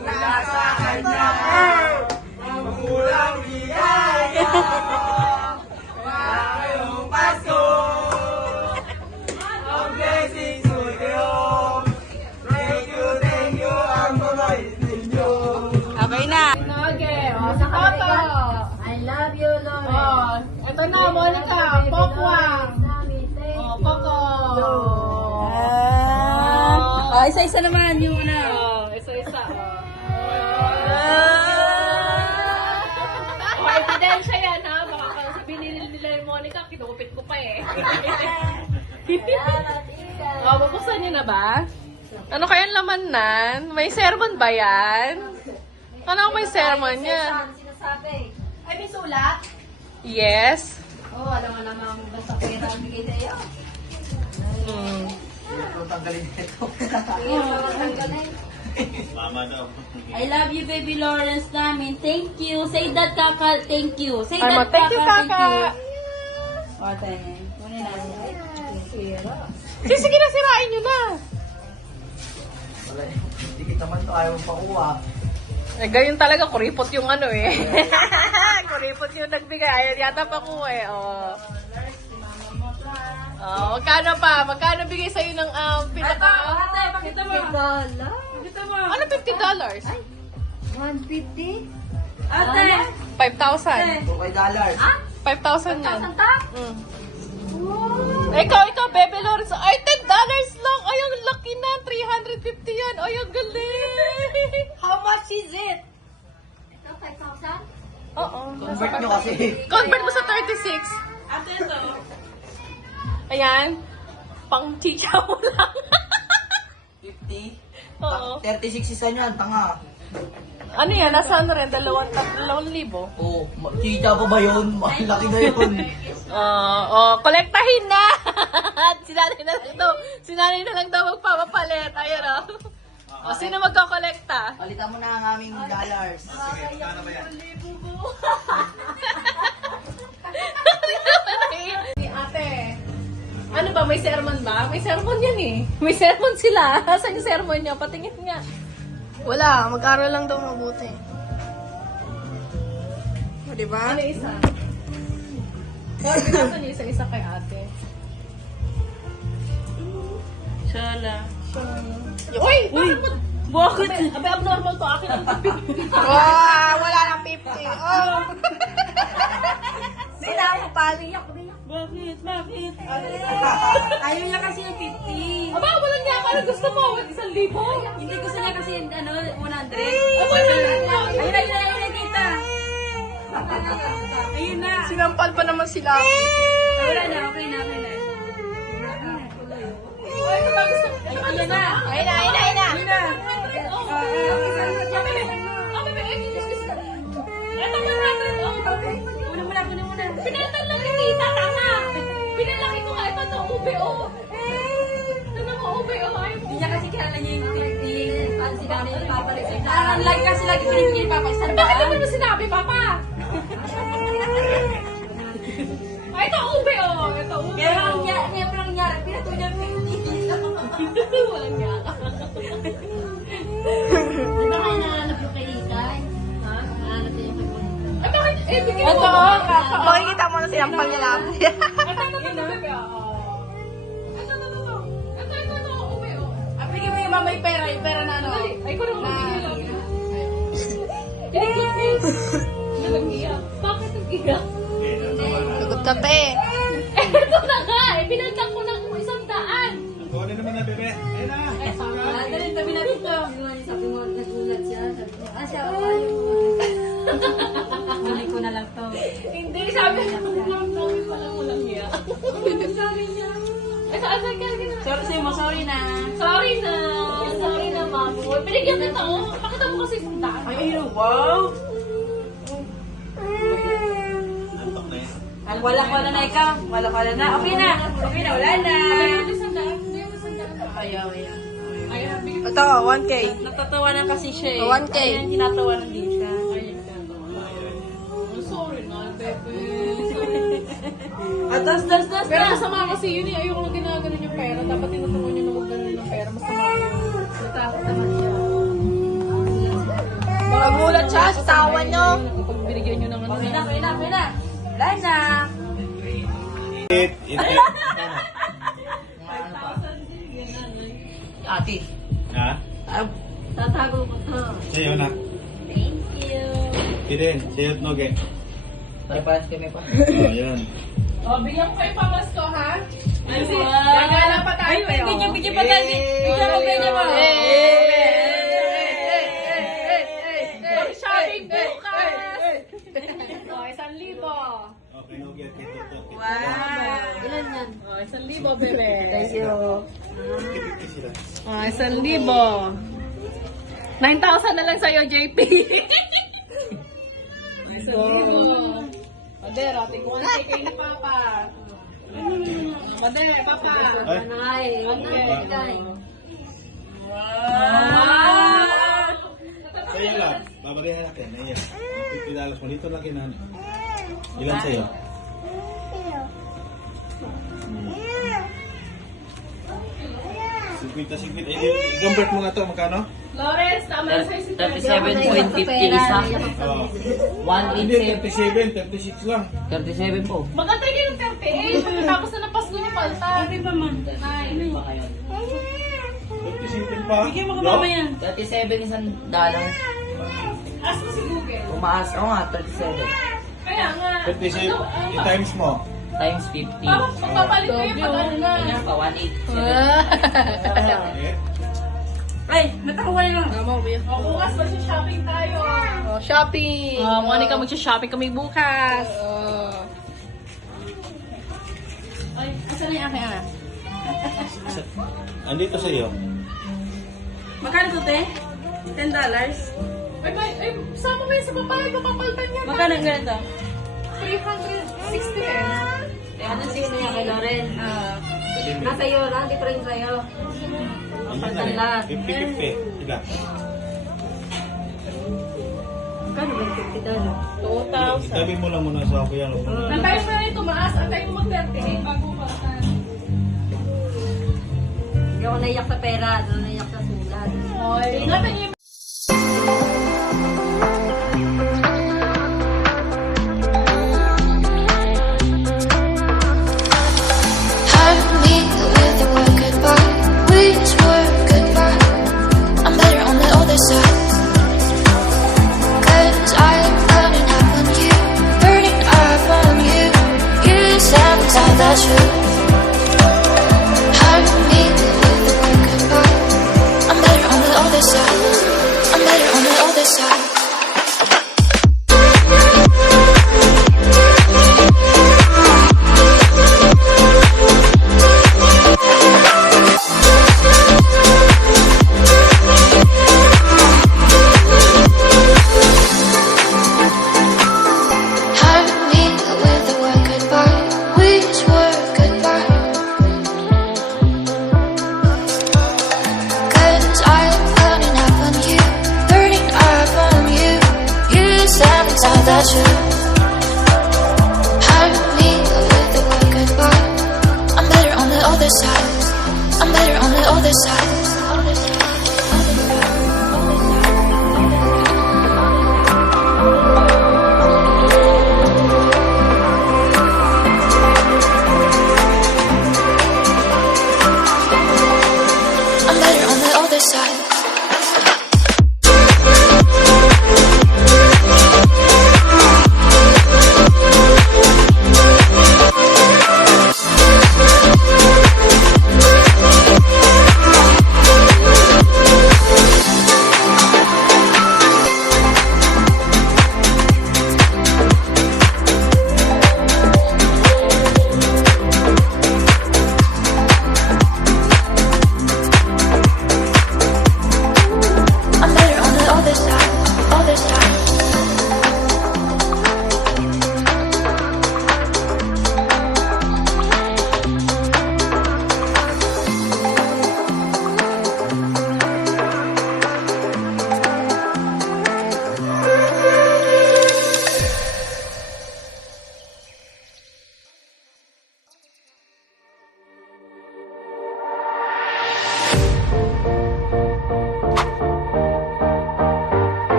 Mula sa kanya, ang pulang biyaya. Ngayong Pasko, ang blessings with you. Thank you, ang mabait ninyo. Okay na. Okay, sa Coco. I love you, Lord. Oh, ito na, Monica. Pokwang. Oh, Coco. Isa-isa naman yung una. Oh, isa-isa. Oh, ebidensya yan, ha? Baka sabihin nila yung Monica, kinukupit ko pa eh. Oh, bubuksan niyo na ba? Ano kayang laman nan? May sermon ba yan? Ano may sermon niya? Sinasabi. Ay, may sulat? Yes. Oh, alam mo naman basta pera ang bigay sa'yo. Mm. Tanggalin ito. Sige, tanggalin. Mama daw. I love you, baby Lawrence namin. Thank you. Say that, Kaka. Thank you. Say Ay, that, thank you, Kaka. Thank you. Kaka. O, tayo. Kunin natin. Sige na, sirain nyo na. Wala eh. Dikit naman to, ayaw mong pakuha. Eh, ganyan talaga, kuripot yung ano eh. Kuripot yung nagbigay. Ayaw yata pa ko eh. Oh. Oh, magkano pa? Magkano bigay sa'yo ng pinaka... Ate, pakita mo. Pakita mo. Ano, $50? 150? Ate. 5,000. $2 5,000 yan. Santa? Mm. Ikaw, Bebe Lawrence. Ay, $10 lang. Ay, ang laki na. 350 yan. Ay, ang galing. How much is it? Ito, 5,000? Oo. Convert nyo kasi. Convert mo sa 36. Ate, ito. Ayan. Pang chicha mo lang. 50. Oo. 36 isa nyan, tanga. Ano yan? Nasa ano rin? 2,000? Oo, kita pa ba yun? Malaki na yun. Kolektahin na! Sinanay na lang daw magpapapalit. Ayan o. O, sino magkakolekta? Palitan mo na ang aming dollars. Ate, ano ba? May sermon ba? May sermon yan eh. May sermon sila. Saan yung sermon niya? Patingin nga. Wala, mag-aral lang daw mabuti. O, diba? Ano isa? Bakit binasa niyo isa-isa kay ate? Shala. Uy! Bakit? Bakit? Abe, abnormal to. Akin ang tabi. Wow, wala nang 50. Oh. Sila ako paliyak. Bakit? Bakit? Ayaw niya kasi ng 50. Aba, walang niya ka. Gusto mo? 1,000? Hindi gusto niya kasi, 100. Aba, Ayun na, kita. Ayun na. Sinampal pa naman sila. Wala na, okay na. Ay, ito ba gusto mo? Ayun na. Ayun na, ayun na, ayun na. Ayun na. Kunin mo na. Pinalitan lang ni Tita, tama. Pinalaki ko nga ito ng ube, oh. Ito ng ube, oh. Hindi niya kasi kilala niya yung fancy namin yung Papa Rex. Lagi kasi pinipigil Papa. Isang Bakit daan. naman mo sinabi, Papa? Ay, ito ube, oh. Ito ube, Pero ang oh. nangyari, pinato niya 50. Walang niya. Di ba kayo nanganap yung kay Ikay? Ha? Nanganap yung kay Monica. Ay, bakit? Eh, bigyan Ito, mo. makikita mo na sinampal niya lang. Ito, bebe, oh. Ito, ube, oh. Bigyan mo yung mama yung pera na ano. Ay, ko naman bigyan. Pinigyan. Nag-iyak. Bakit nag-iyak? Sagot ka, te. Ito na nga eh. Pinagkak ko ng 100. Kunin naman na, bebe. Ayun na. Ay, sama. Dali, tabi natin to. Sabi mo, nagulat siya. Sabi niya, siya ako Huli ko na lang to. Hindi, sabi niya. Sabi pa lang walang niya. Sabi niya. Ay, saan ka? Sorry sa'yo mo, sorry na. Sorry na. Sorry na, mamo. Pinigyan kita, oh. Pakita mo kasi isang daan. Ay, wow. Wala na ikaw. Wala na. Okay na, wala na. Isang daan. Ayaw. Ayaw, bigyan. Ito, 1K. Natatawanan kasi siya eh. 1K. Ayan, tinatawanan din siya. Sorry na, bebe. Das. Pero masama kasi yun eh. Ayoko na ginaganon yung pera. Dapat tinuturuan niyo na huwag ganun ng pera. Masama yun. Natakot naman siya. Nagulat siya sa tawa niyo. Pag binigyan nyo ng ano. Okay na, okay na, okay na. Dahil na. Ate. Ha? Tatago ko to. Sa'yo na. Thank you. Kirin, sa'yo at Noge. Pare-pares kami pa. Oh, yan. O, bigyan ko kayo pamasko, ha? Ay, Wow. gagala pa tayo. Ay, bigyan pa tayo. Bigyan mo, bigyan mo. Shopping bukas! O, 1,000. Okay, Noge. Ilan yan? O, 1,000, bebe. Thank you. 50 sila. O, 1,000. 9,000 na lang sa'yo, JP. 1,000. Mader, ating 1K kay ni Papa. Mader, Papa. Ay, Ay, wag na bigay. Wow! sa'yo lang. Babagayan natin. Ayan. $50 mo. Dito lang kinano. Ilan sa'yo? $50. I-convert mo nga to. Magkano? Lawrence, tama na sa'yo si 37.50 isa. Oh. 187. Hindi, 37. 36 lang. 37 po. Magantay kayo ng 38. Tapos na ng Pasko ni Palta. Hindi pa man. Ba kayo? 37 pa. Bigyan mo ka mamaya. 37 isang dollar. Ask mo si Google. Umaas ako nga, 37. Kaya nga. 37. I-times mo. Times 50. Parang magpapalit ko yung pag ano na. Kanya pa, 187. Okay. Ay, natakuha na lang. O, bukas mag-shopping tayo. Oh, shopping. Monica, mag-shopping kami bukas. Ay, asan na yung aking ana? Andito sa'yo. Magkano to, te? $10? Ay, sama mo yun sa papayag. Kapapaltan niya. Magkano ang ganito? 360 pesos. Ano sino yan kay Loren? Nasa iyo lang, di pa rin sa'yo. Ayan na rin. 50-50. Sila. Magkano ba yung $50? 2,000. Itabi mo lang muna sa ako yan. Antayin mo na rin tumaas. Antayin mo mag-38 bago paltan. Hindi ako naiyak sa pera, ano naiyak sa sulat. Oy, ingatan niyo yung Hide me with the word goodbye. We swore goodbye. I'm better on the other side. 'Cause I'm burning up on you, burning up on you. You said inside that truth. Hide me with the word goodbye. I'm better on the other side. I'm better on the other side. Hide me with the word goodbye. We swore goodbye. 'Cause I'm burning up on you, burning up on you. You said inside that truth. Hide me with the word goodbye. I'm better on the other side. I'm better on the other side. I'm better on the other side.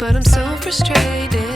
but I'm so frustrated.